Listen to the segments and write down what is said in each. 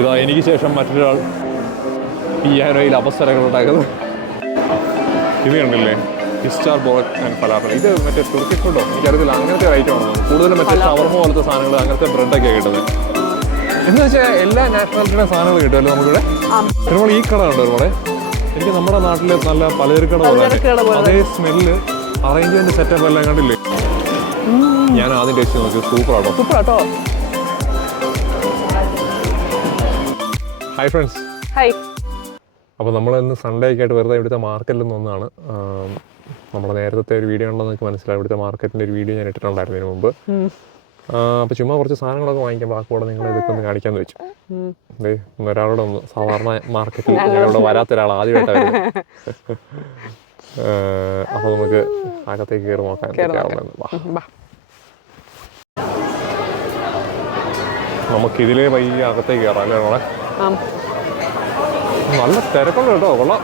ഇതാ എനിക്ക് ശേഷം മറ്റൊരാൾ പിയാനോയിൽ അവസരങ്ങൾ ഉണ്ടാക്കുന്നത്. ഇത് കണ്ടില്ലേ, ഹിസ്റ്റാർ ബോളറ്റ് ആൻഡ് ഫലാഫൽ. ഇത് മറ്റേ തുർക്കിഷ് ഫുഡോ എനിക്കറിയത്തില്ല, അങ്ങനത്തെ ഒരു ഐറ്റം ആണ്. കൂടുതലും മറ്റേ ഷവർമ പോലത്തെ സാധനങ്ങൾ, അങ്ങനത്തെ ബ്രെഡൊക്കെയാണ് കിട്ടുന്നത്. എന്ന് വെച്ചാൽ എല്ലാ നാഷണാലിറ്റിയുടെ സാധനങ്ങൾ കിട്ടുമല്ലോ നമുക്കിവിടെ. ഒരുപാട് ഈ കട ഉണ്ട് ഒരുപാട്. എനിക്ക് നമ്മുടെ നാട്ടിൽ നല്ല പലചരക്കട പോലെ അതേ സ്മെല്ല്, അറേഞ്ച്മെന്റ് സെറ്റപ്പ് എല്ലാം കണ്ടില്ലേ. ഞാൻ ആദ്യം ടേസ്റ്റ് നോക്കി, സൂപ്പറാട്ടോ. Hi friends. ഹായ്. അപ്പോൾ നമ്മളിന്ന് സൺഡേ ഒക്കെ ആയിട്ട് വെറുതെ ഇവിടുത്തെ മാർക്കറ്റിൽ നിന്ന് ഒന്നാണ്. നമ്മുടെ നേരത്തെ ഒരു വീഡിയോ ഉണ്ടെന്ന് എനിക്ക് മനസ്സിലായി. ഇവിടുത്തെ മാർക്കറ്റിൻ്റെ ഒരു വീഡിയോ ഞാൻ ഇട്ടിട്ടുണ്ടായിരുന്നു ഇതിന് മുമ്പ്. അപ്പോൾ ചുമ്മാ കുറച്ച് സാധനങ്ങളൊക്കെ വാങ്ങിക്കാം, ബാക്കിയോടെ നിങ്ങളെ ഇതൊക്കെ ഒന്ന് കാണിക്കാമെന്ന് വെച്ചു. ഒരാളോട് ഒന്ന്, സാധാരണ മാർക്കറ്റിൽ ഞാനിവിടെ വരാത്ത ഒരാൾ ആദ്യമായിട്ടാണ് വരുന്നത്. അപ്പോൾ നമുക്ക് അകത്തേക്ക് കയറി നോക്കാം. നമുക്കിതിലേ വൈകി അകത്തേക്ക് കയറാം അല്ലേ നമ്മളെ. നല്ല തിരക്കുണ്ട് കേട്ടോ, കൊള്ളാം.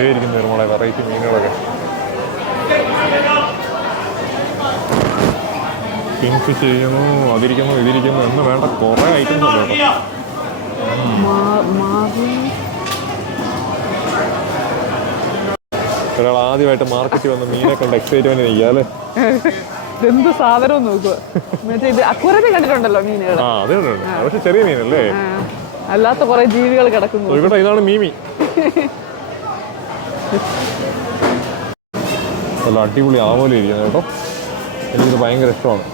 ഇരിക്കുന്നു നമ്മളെ വെറൈറ്റി മീനുകളൊക്കെ. കിങ് ഫിഷ് ഇരിക്കുന്നു, അതിരിക്കുന്നു, ഇതിരിക്കുന്നു എന്ന് വേണ്ട കുറേ ഐറ്റംസ് ഉണ്ട് കേട്ടോ. ഒരാൾ ആദ്യമായിട്ട് മാർക്കറ്റിൽ വന്ന് മീനെ കണ്ട് എക്സൈറ്റ്മെന്റ് നിൽക്കുക അല്ലേ. എന്ത് സാധനം നോക്കുക. അക്കൂരത്തിൽ കണ്ടിട്ടുണ്ടല്ലോ മീനുകൾ. പക്ഷെ ചെറിയ മീനല്ലേ, അല്ലാത്ത കുറെ ജീവികൾ കിടക്കുന്നു. ഇവിടെ ഇതാണ് മീമി. നല്ല അടിപൊളി ആവോലി ഇരിക്കുന്നത് കേട്ടോ. എനിക്കിത് ഭയങ്കര ഇഷ്ടമാണ്.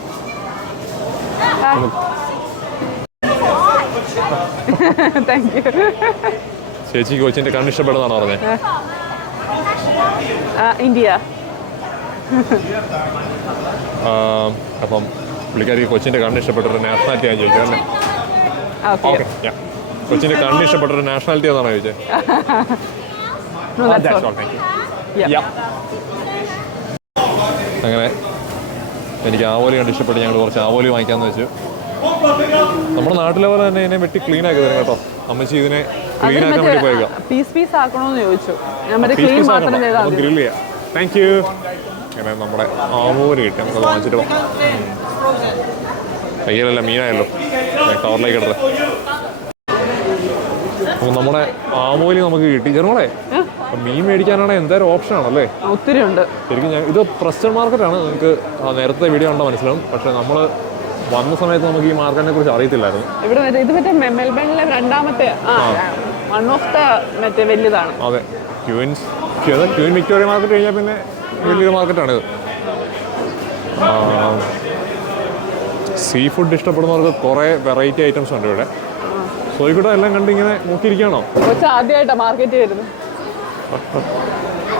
ചേച്ചി കൊച്ചിന്റെ കണ്ണ് ഇഷ്ടപ്പെടുന്നതാണോ പറഞ്ഞത്? ഇന്ത്യ. അപ്പം പുള്ളിക്കാരിക്ക് കൊച്ചിന്റെ കണ്ണ് ഇഷ്ടപ്പെട്ടൊരു നാഷണാലിറ്റി ഞാൻ ചോദിക്കാം അല്ലേ. കൊച്ചിന്റെ കണ്ണ് ഇഷ്ടപ്പെട്ടൊരു നാഷണാലിറ്റി എന്നാണോ ചോദിച്ചത്? അങ്ങനെ എനിക്ക് ആവോലി കണ്ട് ഇഷ്ടപ്പെട്ട് ഞങ്ങൾ കുറച്ച് ആവോലി വാങ്ങിക്കാന്ന് വെച്ചു. നമ്മുടെ നാട്ടിലെ പോലെ തന്നെ ഇതിനെ വെട്ടി ക്ലീൻ ആക്കി തരും കേട്ടോ. അമ്മച്ചി ഇതിനെ ക്ലീൻ ആക്കാൻ വേണ്ടി പോയേക്കാം. പീസ് ആക്കണോന്ന് ചോദിച്ചു. ഗ്രിൽ ചെയ്യാം. Thank you. അങ്ങനെ നമ്മുടെ ആവോലി കിട്ടി, നമുക്കത് വാങ്ങിച്ചിട്ട് പോകാം. കയ്യിലല്ല മീനായല്ലോ, കവറിലേക്ക് ഇടട്ടെ. അപ്പോൾ നമ്മുടെ ആവോലി നമുക്ക് കിട്ടി. ചെറുകളെ മീൻ മേടിക്കാനാണെങ്കിൽ എന്തായാലും ഓപ്ഷൻ ആണല്ലേ, ഒത്തിരി ഉണ്ട് ശരിക്കും. ഇത് പ്രസ്റ്റൺ മാർക്കറ്റാണ്, നിങ്ങൾക്ക് നേരത്തെ വീഡിയോ കണ്ടാൽ മനസ്സിലാവും. പക്ഷെ നമ്മൾ വന്ന സമയത്ത് നമുക്ക് ഈ മാർക്കറ്റിനെ കുറിച്ച് അറിയത്തില്ലായിരുന്നു. ഇത് മറ്റേ മെൽബണിലെ രണ്ടാമത്തെ വൺ ഓഫ് ദ മറ്റേ വലിയതാണ്. അതെ, ക്യൂൻ വിക്ടോറിയ മാർക്കറ്റ് കഴിഞ്ഞാൽ പിന്നെ വലിയൊരു മാർക്കറ്റാണിത്. സീ ഫുഡ് ഇഷ്ടപ്പെടുന്നവർക്ക് കുറേ വെറൈറ്റി ഐറ്റംസ് ഉണ്ട് ഇവിടെ. സോയിക്കൂടെ എല്ലാം കണ്ടിങ്ങനെ നോക്കിയിരിക്കണോ? ആദ്യമായിട്ടാണ് മാർക്കറ്റ് വരുന്നത്.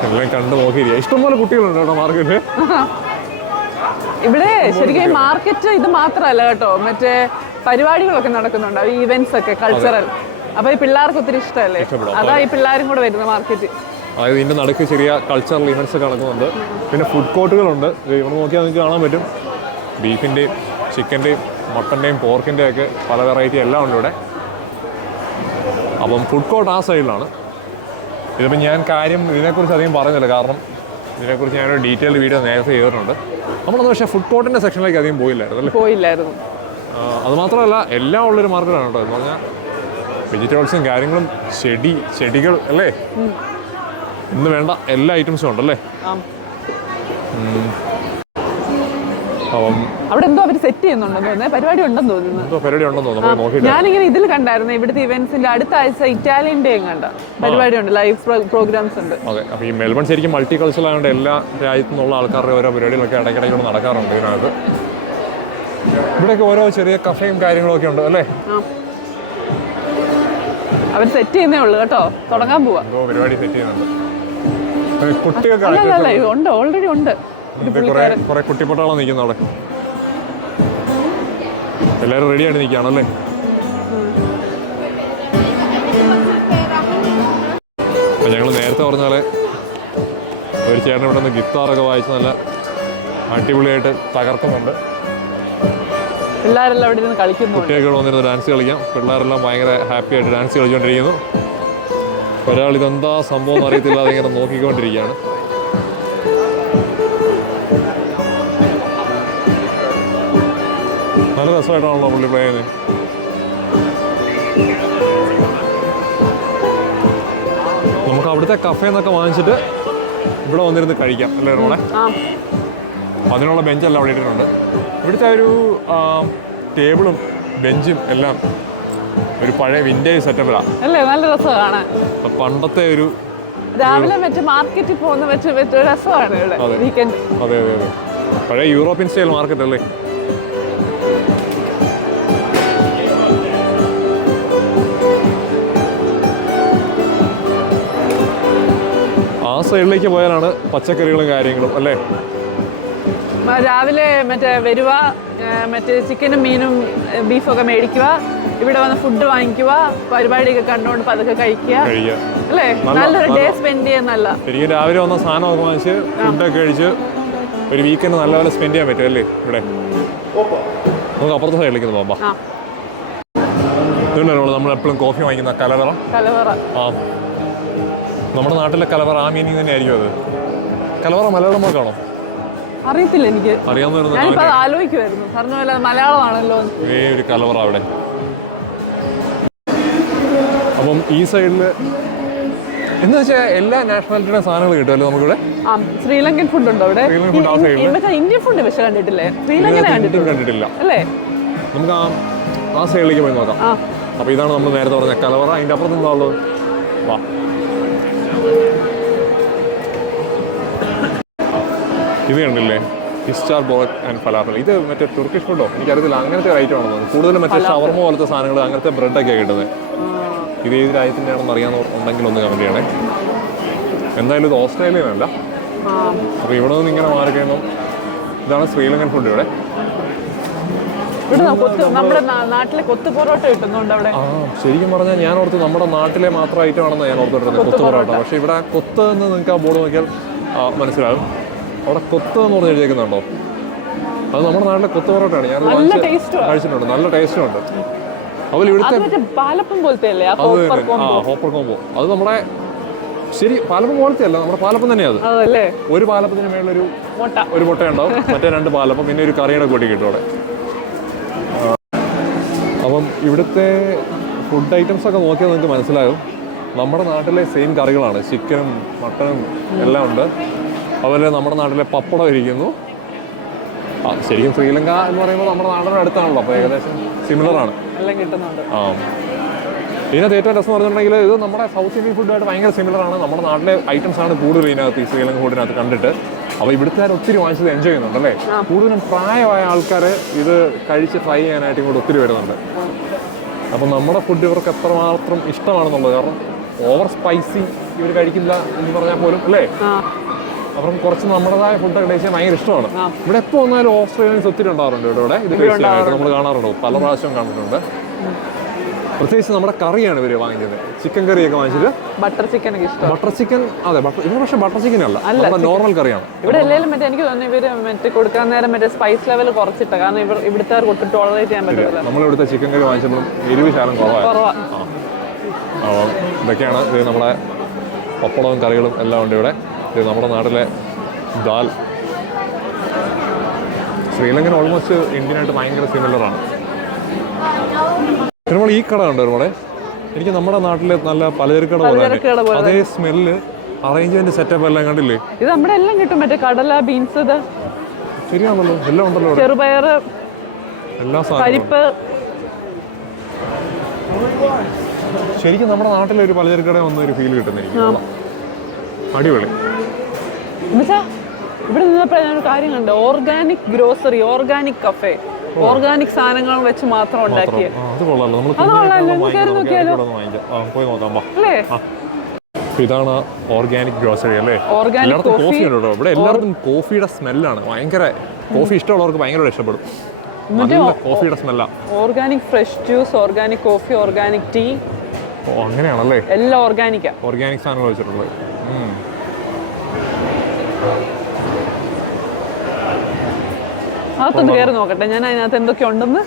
എല്ലാം കണ്ട് നോക്കിയിരിക്കുക. ഇഷ്ടംപോലെ കുട്ടികളുണ്ട് കേട്ടോ മാർക്കറ്റ്. ഇവിടെ ശരിക്കും മാർക്കറ്റ് ഇത് മാത്രമല്ല കേട്ടോ, മറ്റേ പരിപാടികളൊക്കെ നടക്കുന്നുണ്ട്, ഈവെന്റ്സ് ഒക്കെ, കൾച്ചറൽ. അപ്പൊ ഈ പിള്ളേർക്ക് ഒത്തിരി ഇഷ്ടമല്ലേ, അതാ ഈ പിള്ളേരും കൂടെ വരുന്ന മാർക്കറ്റ്. അതായത് ഇതിൻ്റെ നടുക്ക് ചെറിയ കൾച്ചറൽ ഇവൻറ്റ്സ് ഒക്കെ നടക്കുന്നുണ്ട്. പിന്നെ ഫുഡ് കോർട്ടുകളുണ്ട്. ഇവിടെ നോക്കിയാൽ നിങ്ങൾക്ക് കാണാൻ പറ്റും. ബീഫിൻ്റെയും ചിക്കൻ്റെയും മട്ടൻ്റെയും പോർക്കിൻ്റെയും ഒക്കെ പല വെറൈറ്റി എല്ലാം ഉണ്ട് ഇവിടെ. അപ്പം ഫുഡ് കോർട്ട് ആ സൈഡിലാണ്. ഇതിപ്പോൾ ഞാൻ കാര്യം ഇതിനെക്കുറിച്ച് അധികം പറയുന്നില്ല, കാരണം ഇതിനെക്കുറിച്ച് ഞാനൊരു ഡീറ്റെയിൽഡ് വീഡിയോ നേരത്തെ ചെയ്തിട്ടുണ്ട്. നമ്മളൊന്നും പക്ഷേ ഫുഡ് കോർട്ടിൻ്റെ സെക്ഷനിലേക്ക് അധികം പോയില്ലായിരുന്നു. അതുമാത്രമല്ല എല്ലാം ഉള്ളൊരു മാർക്കറ്റാണ് കേട്ടോ. എന്ന് പറഞ്ഞാൽ വെജിറ്റബിൾസും കാര്യങ്ങളും ചെടികൾ അല്ലേ, ഇന്ന് വേണ്ട എല്ലാ ഐറ്റംസും ഉണ്ടല്ലേ. അവിടെ എന്തോ അവർ സെറ്റ് ചെയ്യുന്നുണ്ടെന്ന്, പരിപാടി ഉണ്ടെന്ന് തോന്നുന്നു. ഞാനിങ്ങനെ ഇതിൽ കണ്ടായിരുന്നു, ഇവിടുത്തെ ഇവന്റ്സിന്റെ അടുത്ത ആഴ്ച ഇറ്റാലിയൻ ഡേയും കണ്ട പരിപാടി ഉണ്ട്, ലൈവ് പ്രോഗ്രാംസ് ഉണ്ട്. അതെ, അപ്പോൾ ഈ മെൽബൺ ശരിക്കും മൾട്ടി കൾച്ചറൽ ആയതുകൊണ്ട് എല്ലാ രാജ്യത്തു നിന്നുള്ള ആൾക്കാരുടെ ഓരോ പരിപാടികളൊക്കെ ഇടയ്ക്കിടയ്ക്ക് നടക്കാറുണ്ട് ഇതിനകത്ത്. ഇവിടെയൊക്കെ ഓരോ ചെറിയ കഫയും കാര്യങ്ങളും ഒക്കെ ഉണ്ട് അല്ലേ. അവർ സെറ്റ് ചെയ്യുന്നേ ഉള്ളൂ കേട്ടോ, തുടങ്ങാൻ പോവാ. പരിപാടി സെറ്റ് ചെയ്യുന്നുണ്ട്. കുട്ടികൾക്ക് ഉണ്ട്, ഓൾറെഡി ഉണ്ട്. കുറെ കുട്ടിപ്പട്ടാളം നിൽക്കുന്ന അവിടെ. എല്ലാവരും റെഡിയായിട്ട് നിൽക്കുകയാണല്ലേ. അപ്പം ഞങ്ങൾ നേരത്തെ പറഞ്ഞ പോലെ ഒരു ചേട്ടൻ ഇവിടെ നിന്ന് ഗിത്താറൊക്കെ വായിച്ച് നല്ല അടിപൊളിയായിട്ട് തകർക്കുന്നുണ്ട്. പിള്ളേരെല്ലാം അവിടെ ഇരുന്ന് കളിക്കുന്നു. കുട്ടിയൊക്കെ വന്നിരുന്ന് ഡാൻസ് കളിക്കാം. പിള്ളേരെല്ലാം ഭയങ്കര ഹാപ്പി ആയിട്ട് ഡാൻസ് കളിച്ചുകൊണ്ടിരിക്കുന്നു. ഒരാൾ ഇതെന്താ സംഭവം എന്ന് അറിയത്തില്ല, അതിങ്ങനെ നോക്കിക്കൊണ്ടിരിക്കുകയാണ്. നല്ല രസമായിട്ടാണല്ലോ പുള്ളി പ്ലേ ചെയ്യുന്നത്. നമുക്ക് അവിടുത്തെ കഫേന്നൊക്കെ വാങ്ങിച്ചിട്ട് ഇവിടെ വന്നിരുന്ന് കഴിക്കാം അല്ലേ നമ്മളെ? അതിനുള്ള ബെഞ്ചെല്ലാം അവിടെ ഇട്ടിട്ടുണ്ട്. ഇവിടുത്തെ ഒരു ടേബിളും ബെഞ്ചും എല്ലാം ഒരു പഴയ വിന്റേജ് സെറ്റപ്പിലാണ് അല്ലേ? നല്ല രസമാണ്. പണ്ടത്തെ ഒരു രാവിലെ മാർക്കറ്റിൽ പോകുന്ന രസമാണ് ഇവിടെ വീക്കെൻഡ്. അതെ അതെ അതെ, പഴയ യൂറോപ്യൻ സ്റ്റൈൽ മാർക്കറ്റ് അല്ലേ? ആ സൈഡിലേക്ക് പോയാലാണ് പച്ചക്കറികളും കാര്യങ്ങളും അല്ലേ? രാവിലെ വരുക, ചിക്കനും മീനും ബീഫൊക്കെ മേടിക്കുക, ഇവിടെ വന്ന് ഫുഡ് വാങ്ങിക്കുക, പരിപാടിയൊക്കെ കണ്ടുകൊണ്ട് പതുക്കെ കഴിക്കുക അല്ലേ? നല്ലൊരു ഡേ സ്പെൻഡ് ചെയ്യുന്നല്ല. ശരിക്കും രാവിലെ വന്ന സാധനമൊക്കെ വാങ്ങിച്ച് ഫുഡൊക്കെ കഴിച്ച് ഒരു വീക്കെൻഡ് നല്ലപോലെ സ്പെൻഡ് ചെയ്യാൻ പറ്റും അല്ലേ ഇവിടെ? നമുക്ക് അപ്പുറത്തെ സൈഡിലേക്ക് പോകാം. ഇതുണ്ടല്ലോ നമ്മൾ എപ്പോഴും കോഫി വാങ്ങിക്കുന്ന കലവറ. ആ, നമ്മുടെ നാട്ടിലെ കലവറ ആ മീനിങ് തന്നെ ആയിരിക്കും അത്. കലവറ മലയാളം നോക്കാണോ? അറിയത്തില്ല എനിക്ക്. അറിയാവുന്ന ആലോചിക്കുമായിരുന്നു, പറഞ്ഞ പോലെ മലയാളമാണല്ലോ ഒരു കലവറ അവിടെ. അപ്പം ഈ സൈഡില് എന്ന് വെച്ചാൽ എല്ലാ നാഷണാലിറ്റിയുടെ സാധനങ്ങൾ കിട്ടുമല്ലോ നമുക്കിവിടെ. ശ്രീലങ്കൻ ഫുഡ് ഉണ്ടോ ഇവിടെ? ഇന്ത്യൻ ഫുഡ് പക്ഷെ കണ്ടിട്ടില്ലേ? ശ്രീലങ്കൻ കണ്ടിട്ടില്ല അല്ലേ? നമുക്ക് ആ സൈഡിലേക്ക് പോയി നോക്കാം. അപ്പൊ ഇതാണ് നമ്മൾ നേരത്തെ പറഞ്ഞ കലവറ. അതിന്റെ അപ്പുറത്ത് എന്താണുള്ളത്? വാ, ഇത് കണ്ടില്ലേ? ഇസ്റ്റാർ ബോറക് ആൻഡ് ഫലാഫൽ. ഇത് മറ്റേ തുർക്കിഷ് ഫുഡോ എനിക്കറിയത്തില്ല, അങ്ങനത്തെ ഒരു ഐറ്റം ആണെന്ന്. കൂടുതലും മറ്റേ ഷവർമ പോലത്തെ സാധനങ്ങൾ, അങ്ങനത്തെ ബ്രെഡൊക്കെയാണ് കിട്ടുന്നത്. ഇത് ഏത് രാജ്യത്തിൻ്റെ ആണെന്ന് അറിയാമെന്നുണ്ടെങ്കിൽ ഒന്ന് കമന്റ് ചെയ്യണേ. എന്തായാലും ഇത് ഓസ്ട്രേലിയൻ അല്ല. അപ്പോൾ ഇവിടെ നിന്ന് ഇങ്ങനെ മാറി കഴിയുമ്പോൾ ഇതാണ് ശ്രീലങ്കൻ ഫുഡ്. ഇവിടെ നമ്മുടെ നാട്ടിലെ കൊത്തു പൊറോട്ട കിട്ടുന്നുണ്ട് അവിടെ. ശരിക്കും പറഞ്ഞാൽ ഞാൻ ഓർത്ത് നമ്മുടെ നാട്ടിലെ മാത്രം ഐറ്റം ആണെന്ന് ഞാൻ ഓർത്തിട്ടുള്ളത് കൊത്തു പൊറോട്ട. പക്ഷേ ഇവിടെ കൊത്ത് എന്ന് നിങ്ങൾക്ക് ആ ബോർഡ് നോക്കിയാൽ മനസ്സിലാകും. അവിടെ കൊത്ത് എന്ന് പറഞ്ഞ് എഴുതിയേക്കുന്നുണ്ടോ? അത് നമ്മുടെ നാട്ടിലെ കൊത്തു പൊറോട്ടയാണ്. ഞാൻ കഴിച്ചിട്ടുണ്ട്, നല്ല ടേസ്റ്റും ഉണ്ട്. അതുപോലെ ഇവിടുത്തെ പാലപ്പം പോലത്തെ ഹോപ്പർ കോംബോ, അത് നമ്മുടെ ശരി പാലപ്പം പോലത്തെ അല്ല, നമ്മുടെ പാലപ്പം തന്നെയാണ്. ഒരു പാലപ്പത്തിന് മേളിലൊരു മുട്ട ഉണ്ടാവും, മറ്റേ 2 പാലപ്പം, പിന്നെ ഒരു കറിയുടെ കൂട്ടി കിട്ടും അവിടെ. അപ്പം ഇവിടുത്തെ ഫുഡ് ഐറ്റംസ് ഒക്കെ നോക്കിയാൽ നിങ്ങൾക്ക് മനസ്സിലാകും നമ്മുടെ നാട്ടിലെ സെയിം കറികളാണ്. ചിക്കനും മട്ടനും എല്ലാം ഉണ്ട്. അതുപോലെ നമ്മുടെ നാട്ടിലെ പപ്പടം ഇരിക്കുന്നു. ശരിക്കും ശ്രീലങ്ക എന്ന് പറയുമ്പോൾ നമ്മുടെ നാടിന് അടുത്താണല്ലോ, അപ്പോൾ ഏകദേശം സിമിലറാണ്. ഇതിനകത്ത് ഏറ്റവും രസം പറഞ്ഞിട്ടുണ്ടെങ്കിൽ ഇത് നമ്മുടെ സൗത്ത് ഇന്ത്യൻ ഫുഡായിട്ട് ഭയങ്കര സിമിലറാണ്. നമ്മുടെ നാട്ടിലെ ഐറ്റംസ് ആണ് കൂടുതൽ ഇതിനകത്ത്, ഈ ശ്രീലങ്കൻ ഫുഡിനകത്ത് കണ്ടിട്ട്. അപ്പോൾ ഇവിടുത്തെ ഒത്തിരി വാങ്ങിച്ചത് എൻജോയ് ചെയ്യുന്നുണ്ട് അല്ലേ? കൂടുതലും പ്രായമായ ആൾക്കാർ ഇത് കഴിച്ച് ട്രൈ ചെയ്യാനായിട്ട് ഇങ്ങോട്ട് ഒത്തിരി വരുന്നുണ്ട്. അപ്പം നമ്മുടെ ഫുഡ് ഇവർക്ക് എത്രമാത്രം ഇഷ്ടമാണെന്നുള്ളത്. കാരണം ഓവർ സ്പൈസി ഇവർ കഴിക്കില്ല എന്ന് പറഞ്ഞാൽ പോലും അല്ലേ? അപ്പം കുറച്ച് നമ്മുടേതായ ഫുഡൊക്കെ ടേസ്റ്റ് ചെയ്യാൻ ഭയങ്കര ഇഷ്ടമാണ്. ഇവിടെ എപ്പോൾ വന്നാലും ഓസ്ട്രേലിയൻസ് ഒത്തിരി ഉണ്ടാവാറുണ്ട് ഇവിടെ. ഇത് ടേസ്റ്റ് ചെയ്യാനായിട്ട് നമ്മൾ കാണാറുണ്ടോ? പല പ്രാവശ്യം കണ്ടിട്ടുണ്ട്. പ്രത്യേകിച്ച് നമ്മുടെ കറിയാണ് ഇവർ വാങ്ങിക്കുന്നത്. ചിക്കൻ കറിയൊക്കെ വാങ്ങിച്ചിട്ട് ബട്ടർ ചിക്കൻ. അതെ, ഇവിടെ പക്ഷേ ബട്ടർ ചിക്കൻ അല്ല, നമ്മുടെ നോർമൽ കറിയാണ്. ഇവിടെ എല്ലാവരും എനിക്ക് തോന്നുന്നു ഇവര് കൊടുക്കാൻ നേരം സ്പൈസ് ലെവൽ കുറച്ചിട്ട്, കാരണം ഇവിടുത്തെ ടോളറേറ്റ് ചെയ്യാൻ പറ്റില്ല. നമ്മളിവിടുത്തെ ചിക്കൻ കറി വാങ്ങിച്ചപ്പോഴും എരിവ് ശാലം കുറവാണ്. ഇതൊക്കെയാണ് ഇത് നമ്മുടെ പപ്പടവും കറികളും എല്ലാം ഉണ്ട് ഇവിടെ. ഇത് നമ്മുടെ നാട്ടിലെ ദാൽ. ശ്രീലങ്കൻ ഓൾമോസ്റ്റ് ഇന്ത്യനായിട്ട് ഭയങ്കര സിമിലറാണ്. നമ്മൾ ഈ കട കണ്ടോ നമ്മുടെ? എനിക്ക് നമ്മുടെ നാട്ടിലെ നല്ല പലചരക്കട പോലെ അതേ സ്മെല്ല്, അറേഞ്ച്മെന്റ് സെറ്റപ്പ് എല്ലാം കണ്ടില്ലേ? ഇത് നമ്മുടെ എല്ലാം കിട്ടും, മറ്റേ കടല, ബീൻസ്, ശരിയാണല്ലോ, എല്ലാം ഉണ്ടല്ലോ, ചെറുപയർ, എല്ലാ സാധനവും. ശരിക്കും നമ്മുടെ നാട്ടിലെ ഒരു പലചരക്കട വന്ന ഒരു ഫീൽ കിട്ടുന്ന അടിപൊളി. ഇവിടെ നിന്നപ്പോൾ ഞാനൊരു കാര്യം കണ്ടു, organic grocery, organic cafe, organic സാധനങ്ങൾ വെച്ച് മാത്രം ഉണ്ടാക്കിയ. ഇതാണ് ഓർഗാനിക് ഗ്രോസറി അല്ലേ? എല്ലായിടത്തും കോഫി ഉണ്ട് കേട്ടോ. ഇവിടെ എല്ലായിടത്തും കോഫിയുടെ സ്മെല്ലാണ് ഭയങ്കര. കോഫി ഇഷ്ടമുള്ളവർക്ക് ഭയങ്കര ഇഷ്ടപ്പെടും. കോഫിയുടെ സ്മെല്ല. Organic fresh juice, organic coffee, organic tea. അങ്ങനെയാണല്ലേ? എല്ലാം ഓർഗാനിക്കാ, ഓർഗാനിക് സാധനങ്ങൾ വെച്ചിട്ടുള്ളത്. അകത്തൊന്ന് കയറി നോക്കട്ടെ ഞാൻ, അതിനകത്ത് എന്തൊക്കെ ഉണ്ടെന്ന്.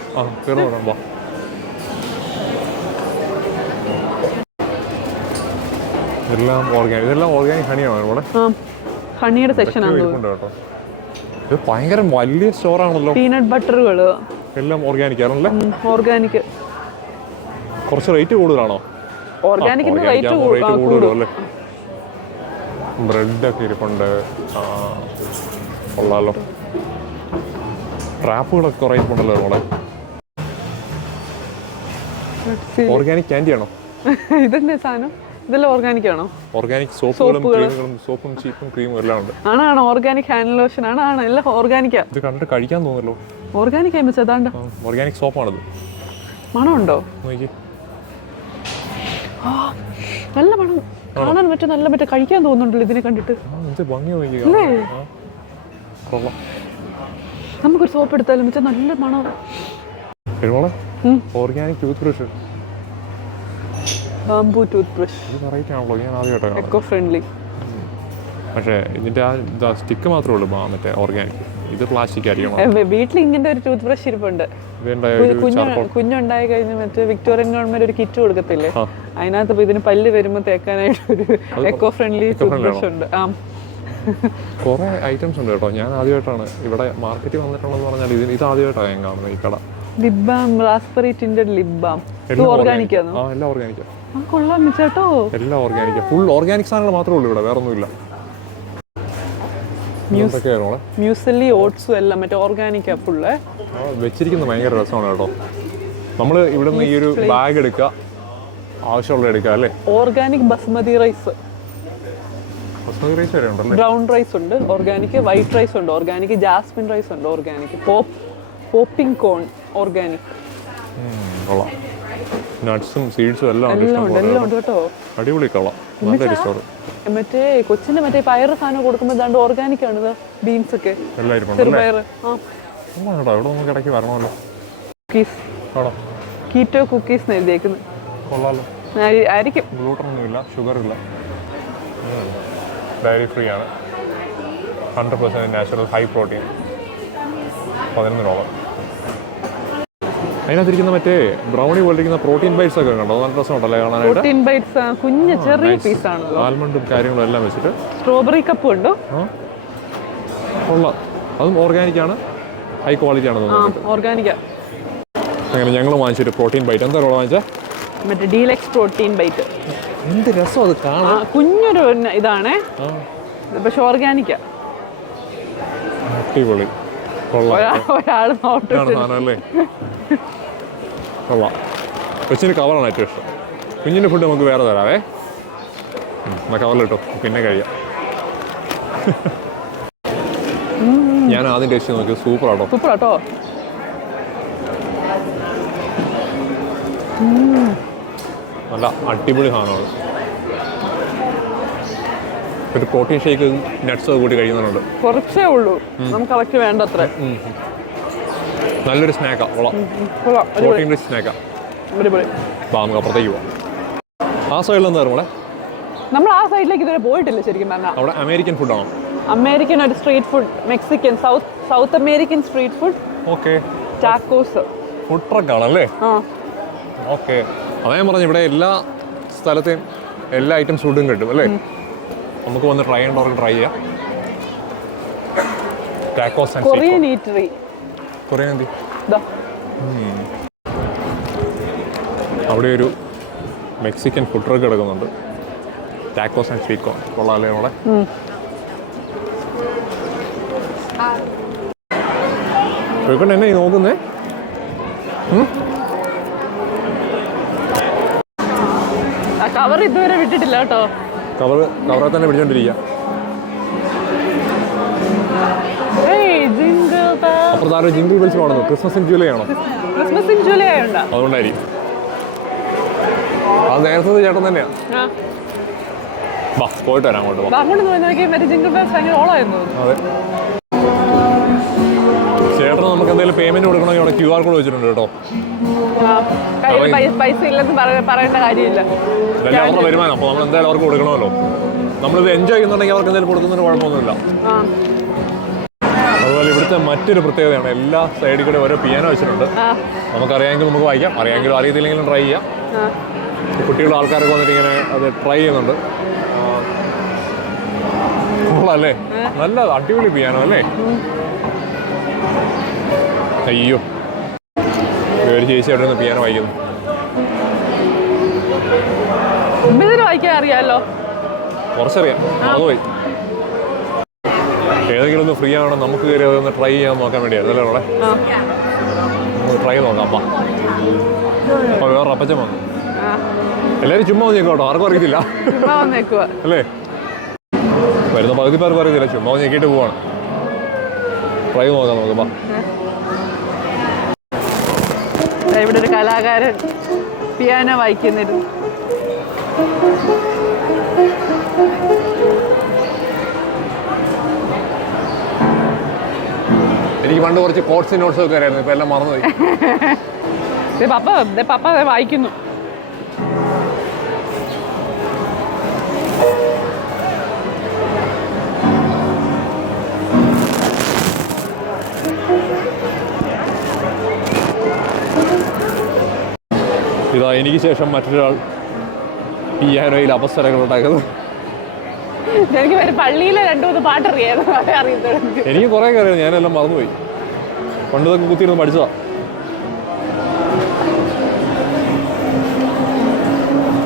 ഇതെല്ലാം ഓർഗാനിക് ഹണിയാണ് ഇവിടെ. ഹണിയുടെ സെക്ഷൻ ആണ്. ഇത് ഭയങ്കര വലിയ സ്റ്റോറാണല്ലോ. പീനട്ട് ബട്ടറുകള്, എല്ലാം ഓർഗാനിക് ആണല്ലേ? ഓർഗാനിക്. കുറച്ച് റേറ്റ് കൂടുതലാണോ? ഓർഗാനിക്കിന് റേറ്റ് കൂടുതലും അല്ലേ? ബ്രെഡൊക്കെ ഇരിപ്പുണ്ട്. കൊള്ളാലോ. ട്രാപ്പുകളൊക്കെ കുറേ ഇരിപ്പുണ്ടല്ലോ നമ്മളെ. ഓർഗാനിക് ക്യാൻഡി ആണോ? ഇതെന്നെ സാധനം? ഇതെല്ലാം ഓർഗാനിക് ആണോ? ഓർഗാനിക് സോപ്പുകളും ക്രീമുകളും, സോപ്പും ചീപ്പും ക്രീമും എല്ലാം ഉണ്ട്. ആണ് ഓർഗാനിക് ഹാൻഡ് ലോഷൻ ആണ് എല്ലാം ഓർഗാനിക്കാ. ഇത് കണ്ടിട്ട് കഴിക്കാൻ തോന്നല്ലോ. ഓർഗാനിക് ആയി വെച്ചതാണ്ട്. ഓർഗാനിക് സോപ്പാണിത്. മണമുണ്ടോ? നോക്കി. നല്ല മണം. കാണാൻ പറ്റും, നല്ല മറ്റേ കഴിക്കാൻ തോന്നുന്നുണ്ടല്ലോ ഇതിനെ കണ്ടിട്ട്. നമുക്കൊരു സോപ്പ് എടുത്താലും വെച്ചാൽ നല്ല മണം. Organic tooth brush, bamboo tooth brush. Eco friendly. പക്ഷേ ഇതിന്റെ ആ സ്റ്റിക്ക് മാത്രമേ ഉള്ളൂ മറ്റേ ഓർഗാനിക്. ഇത് പ്ലാസ്റ്റിക് ആയിരിക്കണം. വീട്ടിൽ ഇങ്ങനത്തെ ഒരു ടൂത്ത് ബ്രഷ് ഇരിപ്പുണ്ട്. കുഞ്ഞുണ്ടായി കഴിഞ്ഞ് മറ്റേ വിക്ടോറിയൻ ഗവൺമെന്റ് ഒരു കിറ്റ് കൊടുക്കത്തില്ലേ, അതിനകത്ത് ഇതിന് പല്ല് വരുമ്പോൾ തേക്കാനായിട്ട് ഒരു എക്കോ ഫ്രണ്ട്ലി ടൂത്ത് ബ്രഷ് ഉണ്ട്. കുറെ ഐറ്റംസ് ഉണ്ട് കേട്ടോ. ഞാൻ ആദ്യമായിട്ടാണ് ഇവിടെ മാർക്കറ്റിൽ വന്നിട്ടുള്ളതെന്ന് പറഞ്ഞാൽ ഇത് ആദ്യമായിട്ടാണ് ഞാൻ കാണുന്നത് ഈ കട. Lip balm, raspberry tinted lip balm. Organic ആണ്. എല്ലാം ഓർഗാനിക്. കൊള്ളാം ചേട്ടോ. എല്ലാം ഓർഗാനിക്. ഫുൾ ഓർഗാനിക് സാധനങ്ങൾ മാത്രമേ ഉള്ളൂ ഇവിടെ, വേറെ ഒന്നുമില്ല. മ്യൂസ്ലി, ഓട്സും എല്ലാം മറ്റേ ഓർഗാനിക് ഫുള്ള് വെച്ചിരിക്കുന്നത്. ഭയങ്കര രസമാണ് കേട്ടോ. നമ്മൾ ഇവിടെ നിന്ന് ഈ ഒരു ബാഗ് എടുക്കുക, ആവശ്യമുള്ള എടുക്കുക അല്ലേ. Organic basmati rice, basmati rice വരെ ഉണ്ടല്ലേ. ബ്രൗൺ റൈസ് ഉണ്ട് ഓർഗാനിക്, വൈറ്റ് റൈസ് ഉണ്ട് ഓർഗാനിക്, ജാസ്മിൻ റൈസ് ഉണ്ട് ഓർഗാനിക്, പോപ്പിംഗ് കോൺ ഓർഗാനിക്. കൊള്ളാം. നട്ട്സും സീഡ്സും എല്ലാം ഉണ്ട് കേട്ടോ. അടിപൊളി കൊള്ളാം. നല്ല ഡിസ്റ്റോർ. മറ്റേ കൊച്ചിന്റെ മറ്റേ പയറ് സാധനം കൊടുക്കുമ്പോൾ ദാണ്ട് ഓർഗാനിക് ആണ്. ബീൻസ് ഒക്കെ ചെറുപയറ്. ഇടയ്ക്ക് വരണമല്ലോ. കുക്കീസ്, കീറ്റോ കുക്കീസ് എഴുതിയേക്കുന്നത്. കൊള്ളാലോ. ആയിരിക്കും. ഗ്ലൂട്ടൻ ഒന്നുമില്ല, ഷുഗർ ഇല്ല, ഡയറി ഫ്രീ ആണ്, 100% നാച്ചുറൽ, ഹൈ പ്രോട്ടീൻ. $11. അതിനകത്തിരിക്കുന്ന മറ്റേ ബ്രൗണി പോലിരിക്കുന്ന പ്രോട്ടീൻ ബൈറ്റ്സ് ഒക്കെ കണ്ടോ? നല്ല രസമുണ്ടല്ലേ കാണാനായിട്ട്. പ്രോട്ടീൻ ബൈറ്റ്സ് കുഞ്ഞ് ചെറിയ പീസാണ്. ആൽമണ്ടും കാര്യങ്ങളും എല്ലാം വെച്ചിട്ട്. സ്ട്രോബെറി കപ്പും ഉണ്ട്. കൊള്ളാം. അതും ഓർഗാനിക് ആണ്, ഹൈ ക്വാളിറ്റി ആണ് തോന്നുന്നത്. ഓർഗാനിക്കാ. അങ്ങനെ ഞങ്ങൾ വാങ്ങിച്ചിട്ട് പ്രോട്ടീൻ ബൈറ്റ്. എന്താ വാങ്ങിച്ചാൽ മറ്റേ ഡീലക്സ് പ്രോട്ടീൻ ബൈറ്റ്. എന്ത് രസം അത് കാണാൻ. കുഞ്ഞൊരു ഇതാണേ, പക്ഷെ ഓർഗാനിക്കാ. അടിപൊളി. ഒരാൾ സാധനമല്ലേ. കൊള്ളാം. കൊച്ചിന് കവറാണ് ഏറ്റവും ഇഷ്ടം. കുഞ്ഞിൻ്റെ ഫുഡ് നമുക്ക് വേറെ തരാവേ. എന്നാൽ കവറിലിട്ടോ, പിന്നെ കഴിയാം. ഞാൻ ആദ്യം ടേസ്റ്റ് ചെയ്ത് നോക്കി. സൂപ്പറാട്ടോ. സൂപ്പറാട്ടോ. നല്ല അടിപൊളി സാധനമാണ്. ഒരു പ്രോട്ടീൻ ഷേക്ക് നട്ട്സ് ഒക്കെ കൂട്ടി കഴിക്കുന്നുണ്ട്. കുറച്ചേ ഉള്ളൂ, നമുക്ക് കറക്റ്റ് വേണ്ടത്ര. നല്ലൊരു സ്നാക്കാ. Protein rich സ്നാക്കാ. നമുക്ക് അപ്പുറത്തേക്ക് പോവാം. ആ സൈഡിൽ എന്താ നമ്മളെ? നമ്മൾ ആ സൈഡിലേക്ക് ഇതുവരെ പോയിട്ടില്ല ശരിക്കും പറഞ്ഞാൽ. അവിടെ അമേരിക്കൻ ഫുഡാണോ? അമേരിക്കൻ ഒരു street food, Mexican, south American street food. Okay. Tacos food truck ആണല്ലേ? ഓക്കെ. അതാ ഞാൻ പറഞ്ഞു, ഇവിടെ എല്ലാ സ്ഥലത്തെയും എല്ലാ ഐറ്റംസ് ഫുഡും കിട്ടും അല്ലേ. നമുക്ക് വന്ന് ട്രൈ ചെയ്യാം. Tacos and Korean eatery. Korean എന്തി അവിടെ ഒരു മെക്സിക്കൻ ഫുഡ് ട്രക്ക് കിടക്കുന്നുണ്ട്. Tacos and sweet corn. കൊള്ളാമല്ലേ നമ്മളെ? എന്നെ നോക്കുന്നേ. കവർ ഇതുവരെ വിട്ടിട്ടില്ല കേട്ടോ. കവറെ തന്നെ പിടിച്ചോണ്ടിരിക്കുക. അപ്പുറത്താരോ ജിംഗിൾ ബെൽസ് പാടുന്നു. ക്രിസ്മസ് ഇൻ ജൂലൈ ആണോ? ക്രിസ്മസ് ഇൻ ജൂലൈ ആയോണ്ടാ? അതുകൊണ്ടായിരിക്കും. അത് നേരത്തെ ചേട്ടൻ തന്നെയാ. പോയിട്ട് വരാം അങ്ങോട്ട്. അതെ. ചേട്ടന് നമുക്ക് എന്തെങ്കിലും പേയ്മെന്റ് കൊടുക്കണമെങ്കിൽ അവിടെ QR കോഡ് വെച്ചിട്ടുണ്ട് കേട്ടോ. പൈസ ഇല്ലെന്ന് പറയേണ്ട കാര്യമില്ല. ഇതല്ലേ അവരുടെ വരുമാനം. അപ്പോൾ നമ്മൾ എന്തായാലും അവർക്ക് കൊടുക്കണമല്ലോ. നമ്മളിത് എൻജോയ് ചെയ്യുന്നുണ്ടെങ്കിൽ അവർക്ക് എന്തെങ്കിലും കൊടുക്കുന്നതിന് കുഴപ്പമൊന്നുമില്ല. അതുപോലെ ഇവിടുത്തെ മറ്റൊരു പ്രത്യേകതയാണ്, എല്ലാ സൈഡിൽ കൂടെ ഓരോ പിയാനോ വെച്ചിട്ടുണ്ട്. നമുക്കറിയാമെങ്കിൽ നമുക്ക് വായിക്കാം, അറിയാമെങ്കിലും അറിയത്തില്ലെങ്കിലും ട്രൈ ചെയ്യാം. കുട്ടികളും ആൾക്കാരൊക്കെ വന്നിട്ട് ഇങ്ങനെ അത് ട്രൈ ചെയ്യുന്നുണ്ട്. അല്ലേ? നല്ല അടിപൊളി പിയാനോ അല്ലേ? അയ്യോ. ഒരു ചേച്ചിയായിട്ടൊന്ന് പിയാനോ വായിക്കുന്നു. വായിക്കാൻ അറിയാലോ? കുറച്ചറിയാം, മറന്നുപോയി. ഏതെങ്കിലും ഒന്ന് ഫ്രീ ആവണം, നമുക്ക് കയറി അതൊന്ന് ട്രൈ ചെയ്യാൻ നോക്കാൻ വേണ്ടിയായിരുന്നു അല്ലേ അവിടെ. നമുക്ക് ട്രൈ നോക്കാം. അപ്പം വേറെ അപ്പച്ചൻ വന്നു. എല്ലാവരും ചുമ്മാ വന്നേക്കും കേട്ടോ, ആർക്കും അറിയത്തില്ല അല്ലേ. വരുന്ന പകുതി പേർക്ക് അറിയത്തില്ല, ചുമ്മാ ഞെക്കിയിട്ട് പോവാണ്. ട്രൈ നോക്കാം നമുക്ക്. ഇവിടെ ഒരു കലാകാരൻ പിയാനോ വായിക്കുന്നിരുന്നു. എനിക്ക് പണ്ട് കുറച്ച് കോട്സ് നോട്ട്സ് ഒക്കെ അറിയായിരുന്നു, ഇപ്പൊ എല്ലാം മറന്നുപോയി. പപ്പ വായിക്കുന്നു. ഇതാ എനിക്ക് ശേഷം മറ്റൊരാൾ പിയാനോയിൽ അപസ്വരങ്ങൾ ഉണ്ടാക്കുന്നു. എനിക്ക് പള്ളിയിലെ 2-3 പാട്ട് അറിയായിരുന്നു. എനിക്ക് കുറേ അറിയാം, ഞാനെല്ലാം മറന്നുപോയി. പണ്ട് ഇതൊക്കെ കുത്തിയിരുന്ന് പഠിച്ചതാ.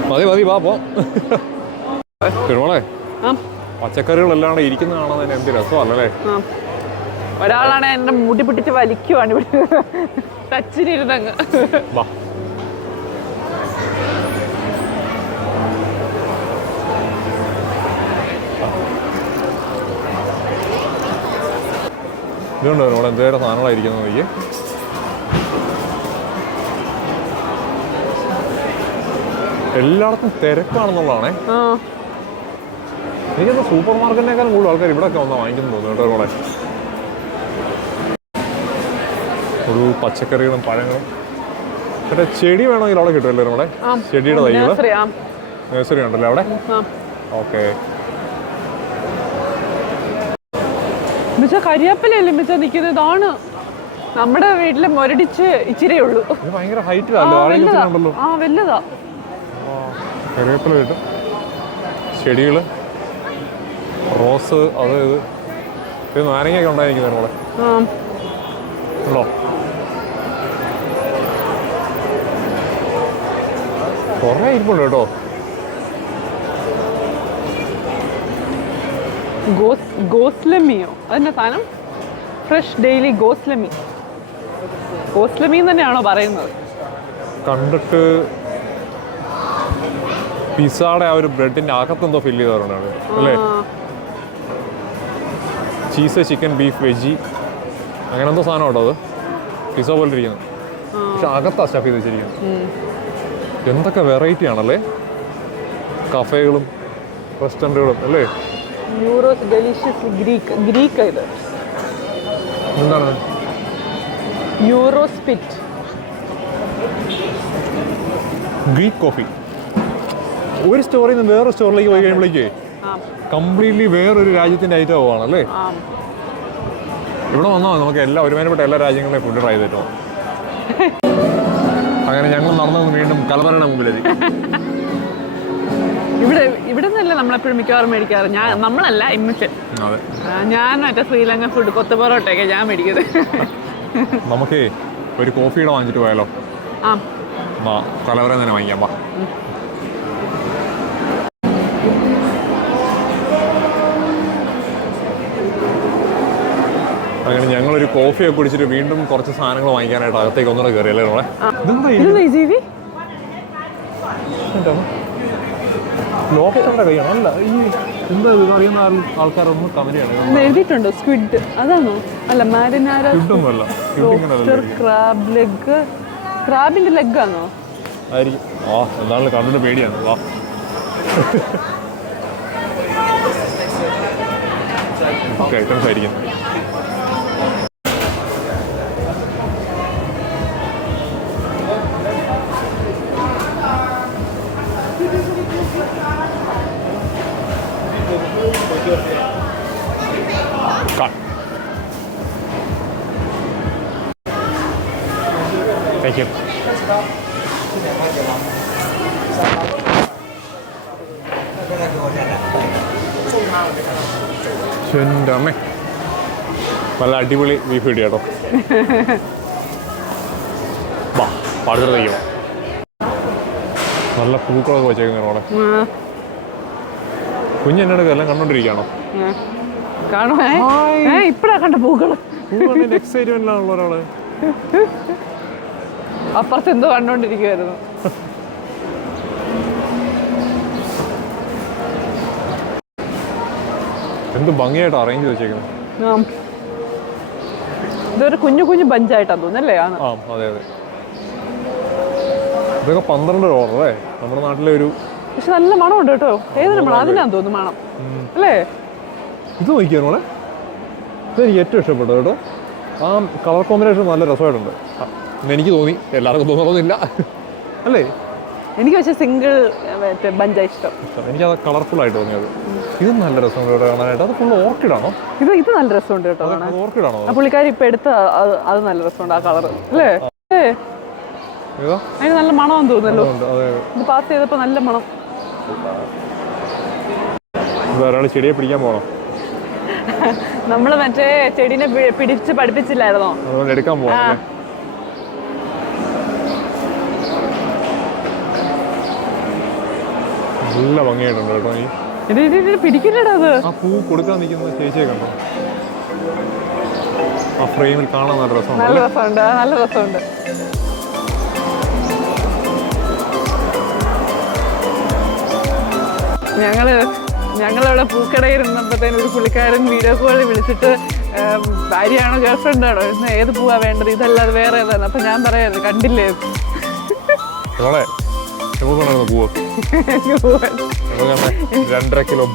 മതി വാ പോ. തിരുമോളെ, പച്ചക്കറികളെല്ലാം ഇരിക്കുന്ന കാണാൻ തന്നെ എന്ത് രസമല്ലേ. ഒരാളാണ് എന്റെ മുടി പിടിച്ച് വലിക്കുവാണ് ഇവിടെ ടച്ചിലിരുന്നങ്ങ്. വാ. ഇതുണ്ടോ ഇവിടെ എന്തേലും സാധനങ്ങളായിരിക്കുന്നത് നോക്കി. എല്ലായിടത്തും തിരക്കാണെന്നുള്ളതാണേ. എനിക്കെന്താ സൂപ്പർ മാർക്കറ്റിനേക്കാളും കൂടുതൽ ആൾക്കാർ ഇവിടെ ഒക്കെ വന്നാൽ വാങ്ങിക്കുന്നു തോന്നുന്നു കേട്ടോ. ഇവിടെ ഒരു പച്ചക്കറികളും പഴങ്ങളും മറ്റേ ചെടി വേണമെങ്കിൽ അവിടെ കിട്ടുമല്ലോ നമ്മുടെ ചെടിയുടെ തൈകൾ. നഴ്സറി ഉണ്ടല്ലോ അവിടെ. ഓക്കെ. കരിയാപ്പലല്ലേ മിച്ച നിൽക്കുന്നത്? ഇതാണ് നമ്മുടെ വീട്ടിലെ മുരടിച്ച് ഇച്ചിരേ ഉള്ളൂ. ഭയങ്കര ഹൈറ്റിലാണല്ലോ. വലുതാ. കരിവേപ്പില കിട്ടും, ചെടികള്, റോസ്, അത് ഇത് നാരങ്ങയൊക്കെ ഉണ്ടായിരിക്കുന്നത് നമ്മളെ ഉണ്ടോ. കുറേ ഇരിപ്പുണ്ട് കേട്ടോ. ഗോസ്ലമിയോ അതിന്റെ സാധനം? Fresh daily ഗോസ്ലമി. ഗോസ്ലമി തന്നെയാണോ പറയുന്നത്? കണ്ടിട്ട് പിസ്സയുടെ ആ ഒരു ബ്രെഡിന്റെ അകത്തെന്തോ ഫില്ല് ചെയ്തവരുണ്ടാണ് അല്ലേ. ചീസ്, ചിക്കൻ, ബീഫ്, വെജി, അങ്ങനെ എന്തോ സാധനം കേട്ടോ. അത് പിസ്സ പോലെ ഇരിക്കുന്നത്, പക്ഷെ അകത്താ സ്റ്റഫ് ചെയ്ത് വെച്ചിരിക്കുന്നത്. എന്തൊക്കെ വെറൈറ്റി ആണല്ലേ. കഫേകളും റെസ്റ്റോറൻറ്റുകളും അല്ലേ. യൂറോസ് ഡെലിഷ്യസ് ഗ്രീക്ക് ഇത് എന്താണ്? യൂറോസ്പിറ്റ് ഗ്രീക്ക് കോഫി. ഒരു സ്റ്റോറിൽ നിന്ന് വേറൊരു സ്റ്റോറിലേക്ക് പോയി കഴിയുമ്പോഴേക്കേ കംപ്ലീറ്റ്ലി വേറൊരു രാജ്യത്തിന്റെ ഐറ്റം ആണല്ലേ. ഇവിടെ വന്നാൽ നമുക്ക് ഒരുമാനപ്പെട്ട എല്ലാ രാജ്യങ്ങളുടെയും ഫുഡ് ട്രൈ ചെയ്തിട്ടോ. അങ്ങനെ ഞങ്ങൾ നടന്നു വീണ്ടും കലവറയുടെ മുമ്പിലെത്തി. ഇവിടെ നിന്നല്ല നമ്മളെപ്പോഴും മിക്കവാറും മേടിക്കാറ്. നമ്മളല്ല ഇമ്മച്ച്. ഞാൻ മറ്റേ ശ്രീലങ്ക ഫുഡ് കൊത്തു പൊറോട്ടയൊക്കെ ഞാൻ മേടിക്കുന്നത്. നമുക്ക് ഒരു കോഫിയുടെ വാങ്ങിച്ചിട്ട് പോയാലോ? കലവറ തന്നെ വാങ്ങിക്കാം. വാ. അങ്ങനെ ഞങ്ങളൊരു കോഫിയൊക്കെ കുടിച്ചിട്ട് വീണ്ടും കുറച്ച് സാധനങ്ങൾ വാങ്ങിക്കാനായിട്ട് അകത്തേക്ക് ഒന്നുകൂടെ കയറിയല്ലേ നമ്മളെ. ലോകത്തിന്റെ കൈയാണോ? അല്ല, ഈ എന്താ ഇത് അറിയുന്ന ആൾക്കാരൊന്നും കമരിയാണ് എഴുതിയിട്ടുണ്ടോ? സ്ക്വിഡ് അതാണോ? അല്ല, മാരിനാര സ്ക്വിഡൊന്നുമല്ല. Crab leg. ക്രാബിന്റെ ലെഗ് ആണോ? ആയിരിക്കും. എന്താണെങ്കിലും കണ്ടിട്ട് പേടിയാണ്. വാ. ഐറ്റംസ് ആയിരിക്കും. Thank you. എൻ്റെ അമ്മേ, നല്ല അടിപൊളി ബീഫ് കിട്ടി കേട്ടോ. വാ. പാടുതൽ തയ്ക്കണം. നല്ല പൂക്കളൊക്കെ വെച്ചേക്കുന്ന അവിടെ. കുഞ്ഞെന്നോട് എല്ലാം കണ്ടോണ്ടിരിക്കുകയാണോ? കാണോ ഇപ്പഴാ കണ്ട പൂക്കള്. എക്സൈറ്റ്മെന്റിലാണുള്ള ഒരാള്. അപ്പുറത്ത് എന്തോ കണ്ടോണ്ടിരിക്കുവായിരുന്നു. എന്ത് ഭംഗിയായിട്ട് അറേഞ്ച് വെച്ചേക്കുന്നത്. ഇതൊരു കുഞ്ഞു കുഞ്ഞു ബഞ്ചായിട്ടാണ് തോന്നുന്നല്ലേ? ആ അതെ അതെ. ഇതൊക്കെ 12 ഡോളർ അല്ലേ? നമ്മുടെ നാട്ടിലെ ഒരു. പക്ഷെ നല്ല മണമുണ്ട് കേട്ടോ. ഏതൊരു മണം? അതിനാന്ന് തോന്നുന്നു മണം അല്ലേ? ഇത് നോക്കിയാണോളെ. ഇതെനിക്ക് ഏറ്റവും ഇഷ്ടപ്പെട്ടു കേട്ടോ. ആ കളർ കോമ്പിനേഷൻ നല്ല രസമായിട്ടുണ്ട്. എനിക്ക് തോന്നി, എല്ലാവർക്കും തോന്നണമെന്നില്ല അല്ലേ? എനിക്ക് പക്ഷേ സിംഗിൾ ബഞ്ചാ ഇഷ്ടം. എനിക്കത് കളർഫുൾ ആയിട്ട് തോന്നിയത്. ഇത് നല്ല രസമുണ്ട് കാണാനായിട്ട്. അത് ഫുൾ ഓർക്കിഡാണോ? ഇത് നല്ല രസമുണ്ട് കേട്ടോ. ഓർക്കിഡാണോ? ആ പുള്ളിക്കാരി ഇപ്പൊ എടുത്ത അത് നല്ല രസമുണ്ട് ആ കളർ അല്ലേ? അതിന് നല്ല മണമെന്ന് തോന്നുന്നല്ലോ. ഇത് പാസ് ചെയ്തപ്പോ നല്ല മണം. ഒരാൾ ചെടിയെ പിടിക്കാൻ പോകണം. നമ്മള് മറ്റേ ചെടീനെ പിടിച്ച് പഠിപ്പിച്ചില്ലായിരുന്നോ? അതുകൊണ്ട് എടുക്കാൻ പോകണം. നല്ല ഭംഗിയായിട്ടുണ്ട് കേട്ടോ. പിടിക്കില്ലടാ അത്. ആ പൂ കൊടുക്കാൻ നിൽക്കുന്ന ചേച്ചിയെ കണ്ടോ? ആ ഫ്രെയിമിൽ കാണാൻ നല്ല രസമുണ്ട്. നല്ല രസമുണ്ട്, നല്ല രസമുണ്ട്. ഞങ്ങളിവിടെ പൂക്കടയിൽ ഇരുന്നപ്പോഴത്തേനും ഒരു പുള്ളിക്കാരൻ വീഡിയോ കോളിൽ വിളിച്ചിട്ട് ഭാര്യയാണോ ഗേൾ ഫ്രണ്ടാണോ ഇന്ന് ഏത് പൂവാ വേണ്ടത്, ഇതല്ലാതെ വേറെ ഏതാണ്? അപ്പൊ ഞാൻ പറയായിരുന്നു കണ്ടില്ലേ പൂവ് 2.5 കിലോ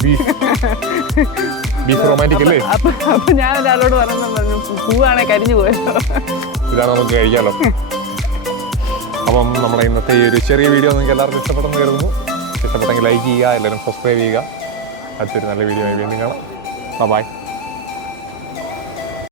ബീഫ് റൊമാൻറ്റിക് അല്ലേ? അപ്പൊ ഞാൻ ഒരാളോട് പറഞ്ഞു പൂവാണെ കരിഞ്ഞു പോയല്ലോ. ഇതാണ് നമുക്ക് കഴിക്കാമല്ലോ. അപ്പം നമ്മുടെ ഇന്നത്തെ ഈ ഒരു ചെറിയ വീഡിയോ നിങ്ങൾക്ക് എല്ലാവർക്കും ഇഷ്ടപ്പെട്ടെന്ന് കരുതുന്നു. ഇഷ്ടപ്പെട്ടെങ്കിൽ ലൈക്ക് ചെയ്യുക, എല്ലാവരും സബ്സ്ക്രൈബ് ചെയ്യുക. അടുത്തൊരു നല്ല വീഡിയോ ആയി വീണ്ടും കാണാം. ബൈ.